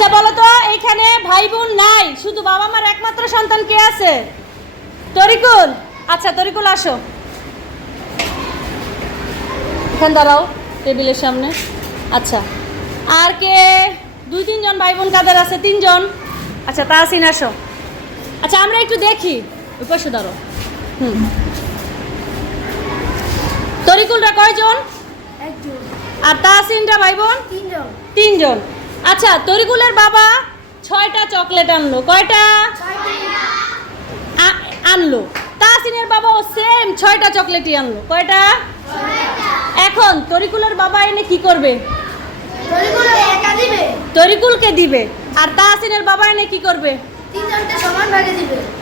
আচ্ছা বলো তো এখানে ভাই বোন নাই শুধু বাবা মার একমাত্র সন্তান কে আছে? তরিকুল? আচ্ছা তরিকুল আসো। এখানে দাঁড়াও টেবিলের সামনে। আচ্ছা আর কে? দুই তিনজন ভাই বোন কাদের আছে? তিনজন। আচ্ছা তাহসিন আসো। আচ্ছা আমরা একটু দেখি। ওই পাশে দাঁড়ো হুম। তরিকুলরা কয়জন? একজন। আর তাহসিনরা ভাই বোন তিনজন। তিনজন। আচ্ছা তরিকুলের বাবা ছয়টা চকলেট আনলো। কয়টা? আনলো। তাসিনের বাবাও সেম ছয়টা চকলেটই আনলো। কয়টা? এখন তরিকুলের বাবা এনে কি করবে? তরিকুলকে দিবে। আর তাহসিনের বাবা এনে কি করবে?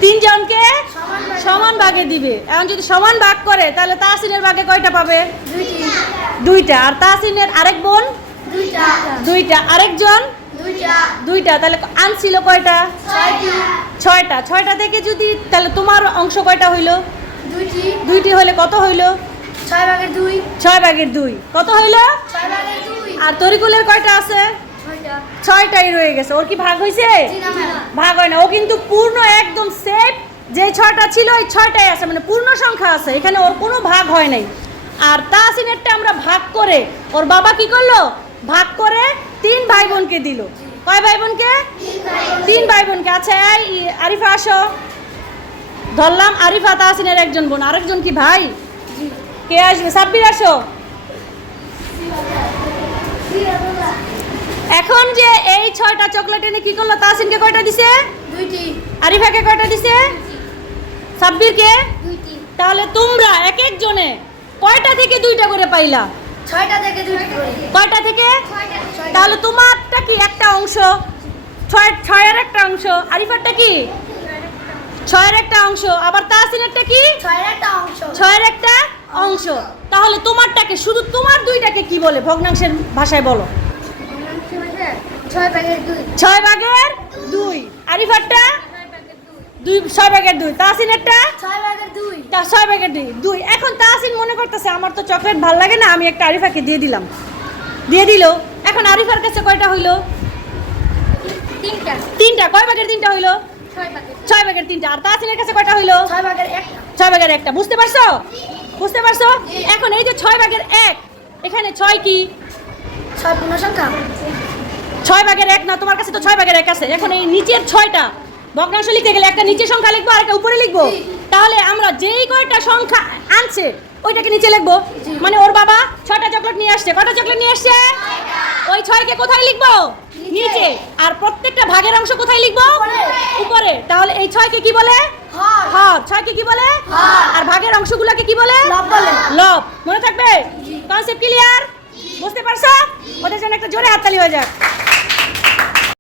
তিনজনকে সমান ভাগে দিবে। এখন যদি সমান ভাগ করে, তাহলে তাহসিনের ভাগে কয়টা পাবে? দুইটা। আর তাহসিনের আরেক বোন? দুইটা। আরেকজন? দুইটা। তাহলে আনছিল কয়টা? ছয়টা। ছয়টা। থেকে যদি তাহলে তোমার অংশ কয়টা হইল? দুইটি। হলে কত হইল? ছয় ভাগের দুই। ছয় ভাগের দুই। কত হইল? আর তরিকুলের কয়টা আছে? ছয়টাই রয়ে গেছে। ওর কি ভাগ হয়েছে ভাগ হয় না। ও কিন্তু পূর্ণ একদম সেফ যে ছয়টা ছিল ওই ছয়টাই আছে। মানে পূর্ণ সংখ্যা আছে। এখানে ওর কোনো ভাগ হয় নাই। আর তাসিনেরটা আমরা ভাগ করে ওর বাবা কি করল? ভাগ করে তিন ভাই বোনকে দিল। কয় ভাই বোনকে তিন ভাই বোনকে আচ্ছা এই আরিফা আসো। ধরলাম আরিফা তাসিনের একজন বোন। আরেকজন কি ভাই? কে আসবে? সাব্বির আসো। এখন যে এই ছয়টা চকলেট এনে কি করল? তাসিনকে কয়টা দিছে? দুইটি। আরিফাকে কয়টা দিছে? সাব্বিরকে? তাহলে তোমরা এক এক জনে কয়টা থেকে দুইটা করে পাইলা? ছয়টা থেকে দুইটি কয়টা থেকে? তাহলে তোমারটা কি একটা অংশ? ছয় ছয়ের একটা অংশ। আরিফারটা কি? ছয়ের একটা অংশ। আবার তাসিনেরটা কি? ছয়ের একটা অংশ। ছয়ের একটা অংশ। তাহলে তোমারটাকে শুধু তোমার দুইটাকে কি বলে? ভগ্নাংশের ভাষায় বলো। ছয় ভাগের দুই। ছয় ভাগের দুই। আরিফারটা? দুই। ছয় ভাগের দুই। তাসিনেরটা ছয় ভাগের তা ছয় ভাগের দুই। দুই। এখন তাসিন মনে করতেছে আমার তো চকলেট ভালো লাগে না আমি একটা আরিফাকে দিয়ে দিলাম। দিয়ে দিল। এখন আরিফার কাছে কয়টা হইল? তিনটা। তিনটা। কয় ভাগের তিনটা হইল? ছয় ভাগের তিনটা। আর তাসিনের কাছে কয়টা হইল? ছয় ভাগের একটা। ছয় ভাগের একটা। বুঝতে পারছ? বুঝতে পারছ? এখন এই যে ছয় ভাগের এক এখানে ছয় কি? ছয় পূর্ণ সংখ্যা ছয় ভাগের এক না তোমার কাছে তো ছয় ভাগের এক আছে। এখন এই নিচের ছয়টা ভগ্নাংশ লিখতে গেলে একটা নিচের সংখ্যা লিখব আর একটা উপরে লিখব। তাহলে আমরা যেই কয়টা সংখ্যা আনছে ওইটাকে নিচে লিখব। মানে ওর বাবা ছয়টা চকলেট নিয়ে আসছে। কটা চকলেট নিয়ে আসছে? ওই ছয়কে কোথায় লিখব? নিচে। নিচে। আর প্রত্যেকটা ভাগের অংশ কোথায় লিখব? উপরে। তাহলে এই ছয়কে কি বলে? হর। ছয়কে কি বলে। আর ভাগের অংশগুলোকে কি বলে? লব বলে। লব। মনে থাকবে? কনসেপ্ট ক্লিয়ার বুঝতে পারছ? ওদের জন্য একটা জোরে হাততালি হয়ে যাক।